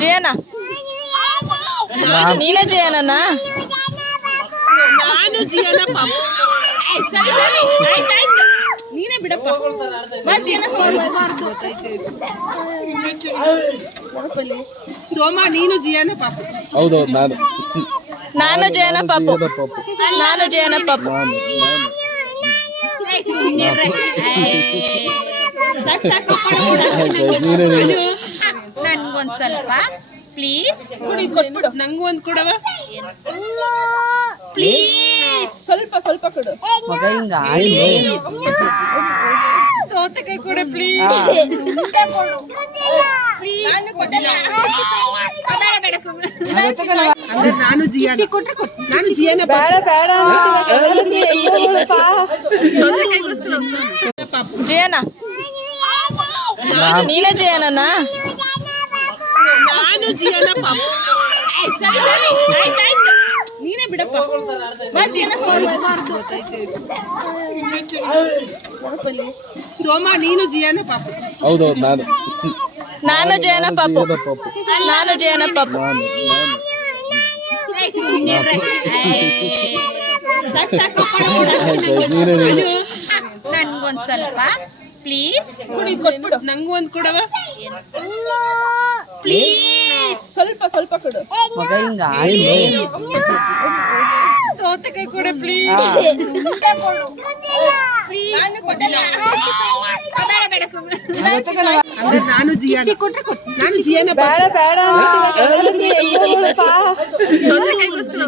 ಜಯನ ನೀನೇ ಜಯನಣ್ಣ. ನಾನು ಜೀವನ ಪಾಪು. ಸರಿ ಸರಿ ಆಯ್ತಾಯ್ತು, ನೀನೇ ಬಿಡಪ್ಪ. ಸೋಮ ನೀನು ಜೀವನ ಪಾಪು. ಹೌದೌದು ನಾನು ಜಯನ ಪಾಪು. ನಾನು ಜಯನ ಪಾಪು. ನನ್ಗೊಂದ್ ಸ್ವಲ್ಪ ಪ್ಲೀಸ್. ಕೊಟ್ಬಿಡು, ನಂಗೂ ಒಂದ್ ಕೊಡವ ಪ್ಲೀಸ್. ಸ್ವಲ್ಪ ಸ್ವಲ್ಪ ಕೊಡು. ಸೌತೆಕಾಯಿ ಕೊಡು ಪ್ಲೀಸ್. ನಾನು ಜೀವನ, ನಾನು ಜೀವನ ಜಯನ ನೀನೇ ಜಯನಣ್ಣ. ನಾನು ಜೀವನ ಪಾಪು. ಸರಿ ಸರಿ ಆಯ್ತಾಯ್ತು, ನೀನೇ ಬಿಡಪ್ಪ. ಸೋಮ ನೀನು ಜೀವನ ಪಾಪು. ಹೌದೌದು ನಾನು ಜಯನ ಪಾಪು. ನಾನು ಜಯನ ಪಾಪು. ನನ್ಗೊಂದ್ ಸ್ವಲ್ಪ ಪ್ಲೀಸ್. ಕೊಟ್ಬಿಡು, ನಂಗೂ ಒಂದ್ ಕೊಡವ ಪ್ಲೀಸ್. ಸ್ವಲ್ಪ ಸ್ವಲ್ಪ ಕೊಡು. ಸೌತೆಕಾಯಿ ಕೊಡು ಪ್ಲೀಸ್. ನಾನು ಜೀವನ, ನಾನು ಜೀವನ ಬೇಡ ಬೇಡ ಸೌತೆಕಾಯಿಗೋಸ್ಕರ